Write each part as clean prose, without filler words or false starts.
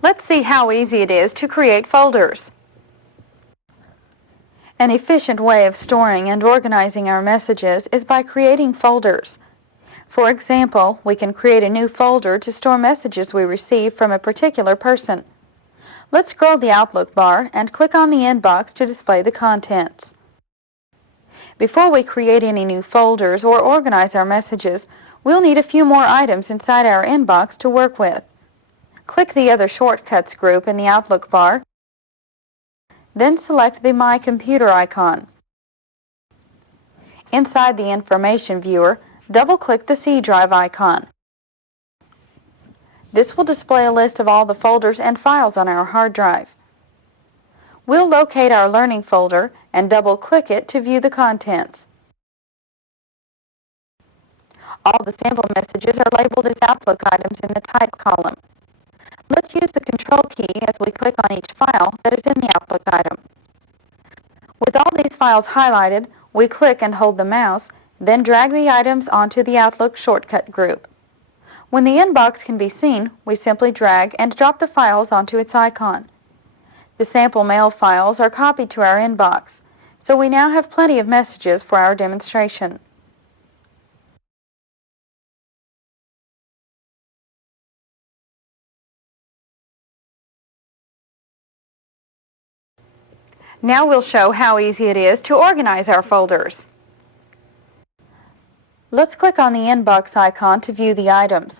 Let's see how easy it is to create folders. An efficient way of storing and organizing our messages is by creating folders. For example, we can create a new folder to store messages we receive from a particular person. Let's scroll the Outlook bar and click on the inbox to display the contents. Before we create any new folders or organize our messages, we'll need a few more items inside our inbox to work with. Click the Other Shortcuts group in the Outlook bar, then select the My Computer icon. Inside the Information Viewer, double-click the C Drive icon. This will display a list of all the folders and files on our hard drive. We'll locate our Learning folder and double-click it to view the contents. All the sample messages are labeled as Outlook items in the Type column. Let's use the Control key as we click on each file that is in the Outlook item. With all these files highlighted, we click and hold the mouse, then drag the items onto the Outlook shortcut group. When the inbox can be seen, we simply drag and drop the files onto its icon. The sample mail files are copied to our inbox, so we now have plenty of messages for our demonstration. Now we'll show how easy it is to organize our folders. Let's click on the inbox icon to view the items.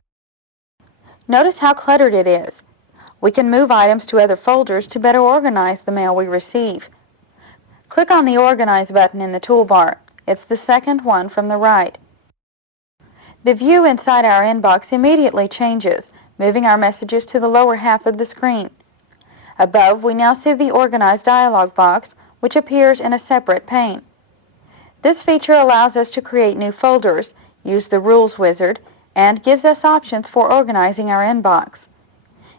Notice how cluttered it is. We can move items to other folders to better organize the mail we receive. Click on the Organize button in the toolbar. It's the second one from the right. The view inside our inbox immediately changes, moving our messages to the lower half of the screen. Above, we now see the Organize dialog box, which appears in a separate pane. This feature allows us to create new folders, use the Rules wizard, and gives us options for organizing our inbox.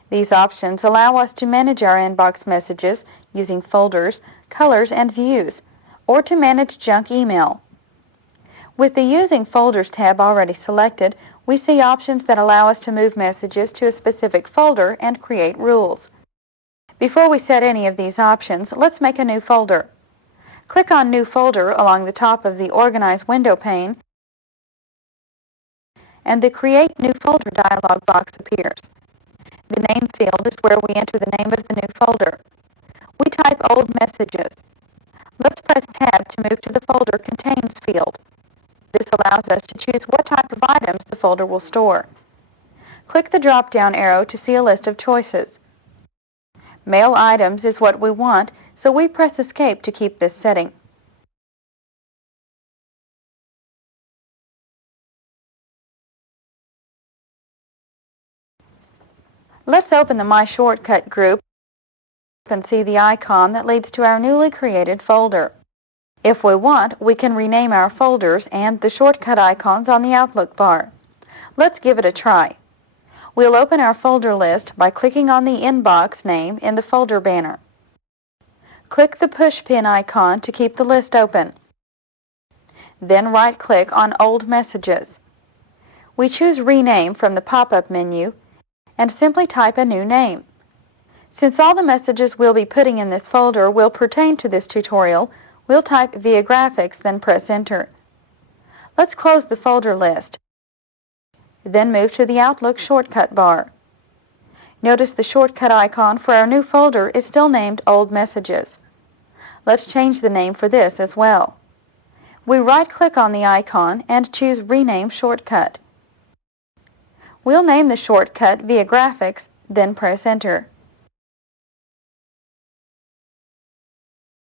These options allow us to manage our inbox messages using folders, colors, and views, or to manage junk email. With the Using Folders tab already selected, we see options that allow us to move messages to a specific folder and create rules. Before we set any of these options, let's make a new folder. Click on New Folder along the top of the Organize window pane, and the Create New Folder dialog box appears. The Name field is where we enter the name of the new folder. We type Old Messages. Let's press Tab to move to the Folder Contains field. This allows us to choose what type of items the folder will store. Click the drop-down arrow to see a list of choices. Mail Items is what we want, so we press Escape to keep this setting. Let's open the My Shortcut group and see the icon that leads to our newly created folder. If we want, we can rename our folders and the shortcut icons on the Outlook bar. Let's give it a try. We'll open our folder list by clicking on the inbox name in the folder banner. Click the push pin icon to keep the list open. Then right-click on Old Messages. We choose Rename from the pop-up menu and simply type a new name. Since all the messages we'll be putting in this folder will pertain to this tutorial, we'll type Viagrafix, then press Enter. Let's close the folder list. Then move to the Outlook shortcut bar. Notice the shortcut icon for our new folder is still named Old Messages. Let's change the name for this as well. We right-click on the icon and choose Rename Shortcut. We'll name the shortcut Viagrafix, then press Enter.